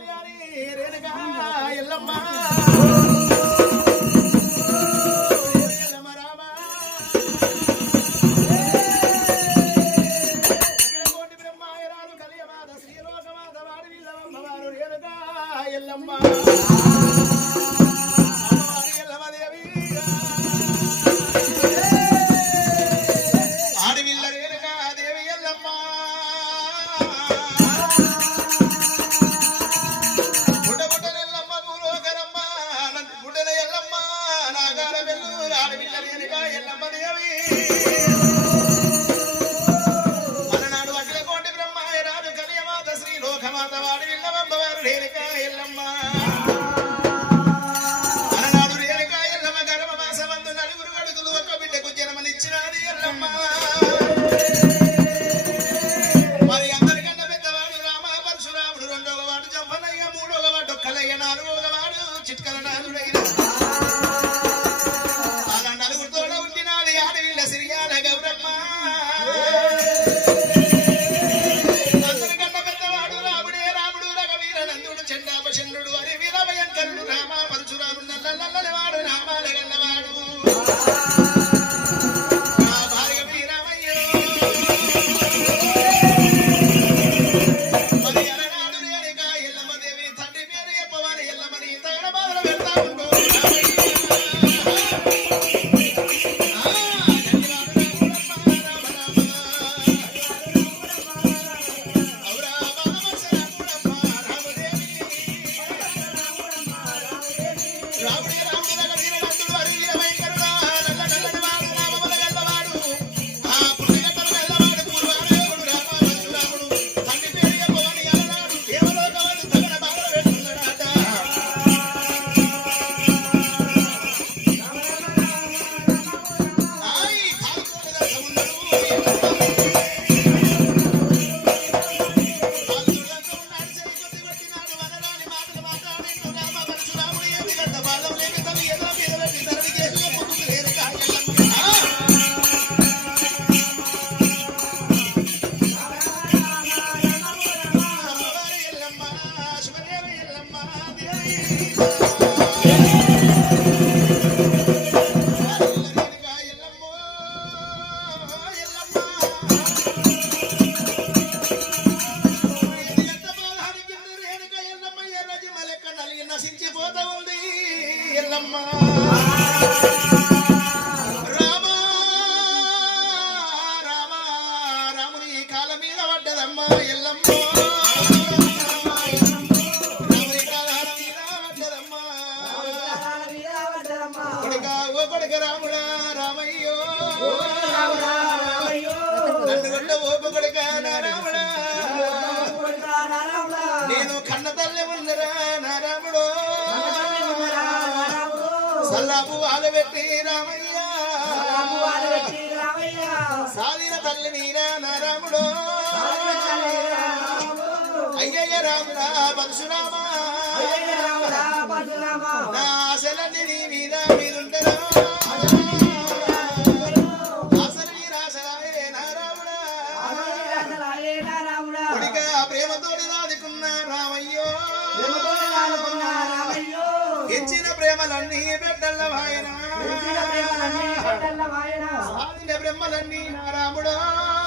Kalyani రేణుగా ఎల్లమ్మా. la la la సల్లాపు ఆలబెట్టి Ramayya. సాదిన తల్లి నీరా నారాముడు. అయ్యయ్య రాముడా పరశురామా. నా ఆశలన్నీ నీ మీద మీదుంటరా సాధిన బ్రహ్మలన్నీ నారాముడు సవుళ్ళు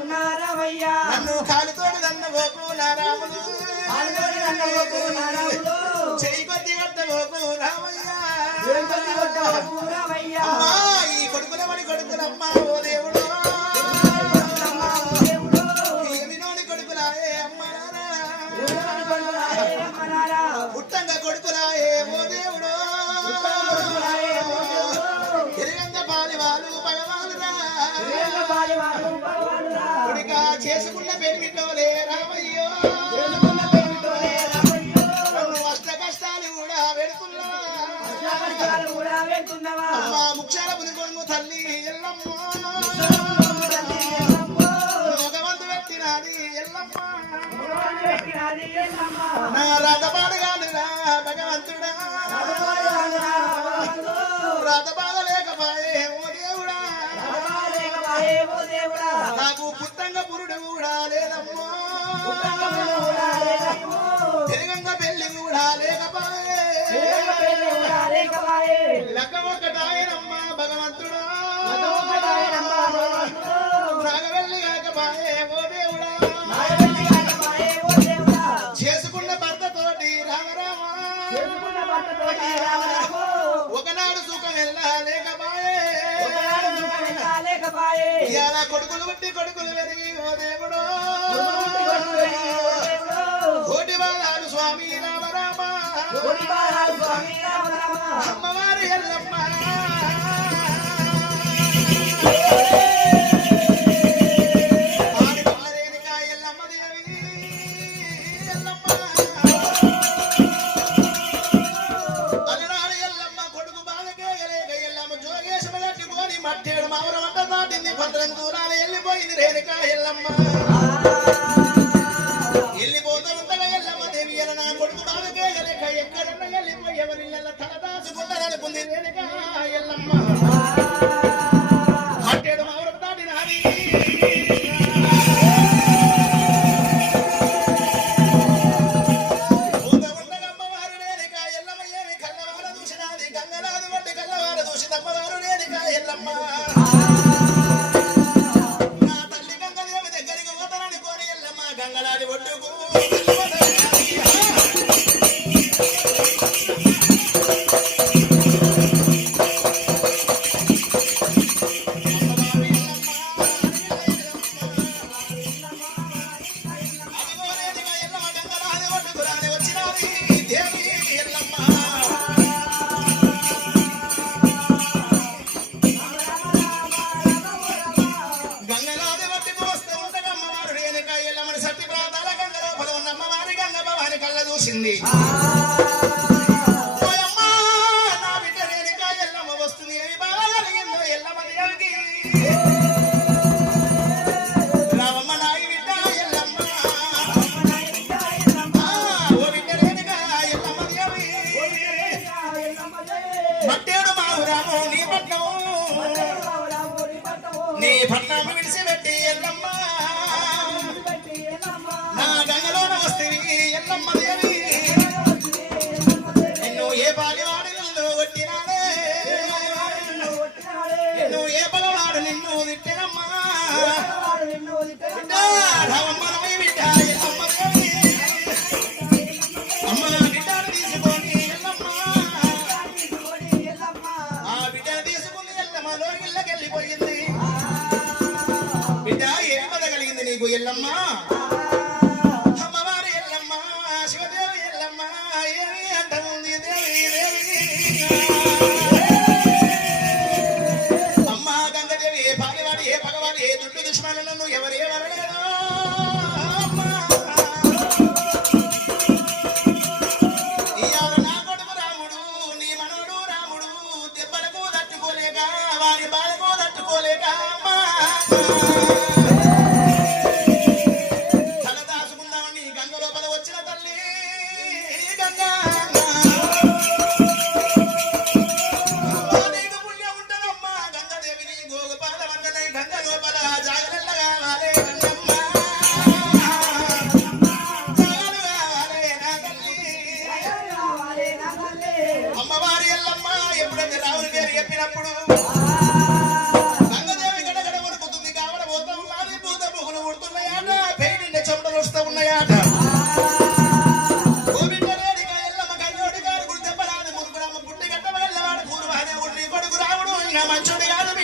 నన్ను కాలుతోడు దన్నబోకు నా రాముడు చెయ్యి కొద్ది కొట్టబోకు రామయ్య అమ్మా ఈ కొడుకుల మడి కొడుకులమ్మా ఓ దేవుడు. అమ్మ ముక్షాల పులిగొంగు తల్లి ఎల్లమ్మ. భగవంతు పెట్టినది ఎల్లమ్మ. నా రాతపాడగానురా భగవంతుడా. రాతపాడ లేకపాయే ఓ దేవుడా. నాకు పుట్టంగా పురుడు కూడా లేదమ్మా. తిరగంగా పెళ్ళి కూడా లేకపాయే లక్క ఒక్కటాయనమ్మ భగవంతుడా. ఓ దేవుడా. చేసుకున్న భర్తతోటి రామరామ. ఒకనాడు సుఖం వెళ్ళలేకపాయే ఇవాళ కొడుకులు బట్టి కొడుకులు పెరిగి ఓ దేవుడు. కోటి బాలాడు స్వామి అమ్మవారి ఎల్లమ్మ ఆడి పారేనిక Yellamma Am Camacho, mira, mira.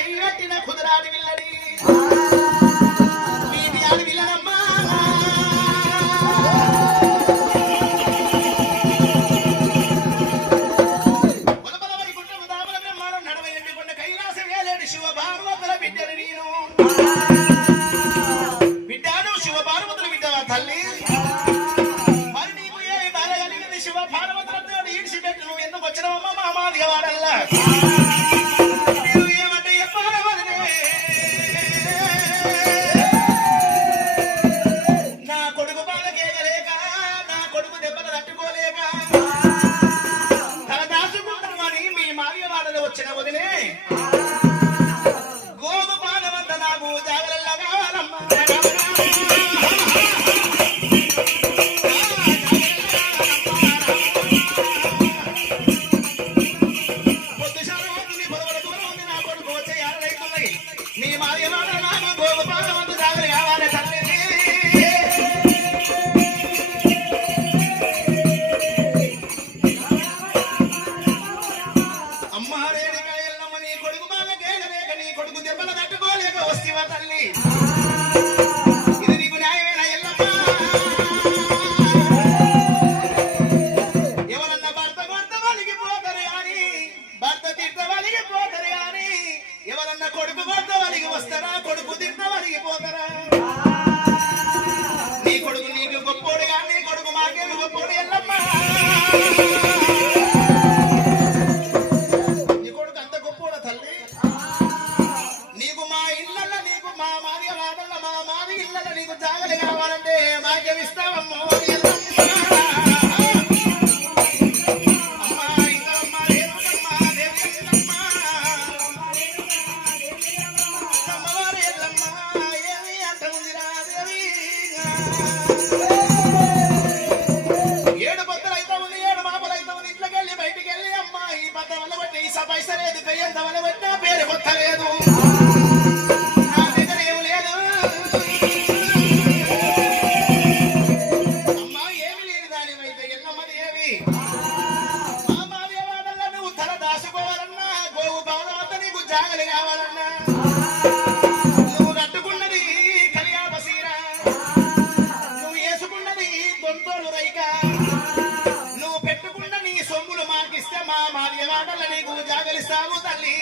செய்யத்தின குதிராதவில்லை వదిలే గొంతులు రైక. నువ్వు పెట్టుకున్న నీ సొమ్ములు మాకిస్తే మా మాది మాటల నీకు జాగలిస్తావు తల్లి.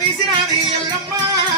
విసిరాది ఎల్లమ్మా.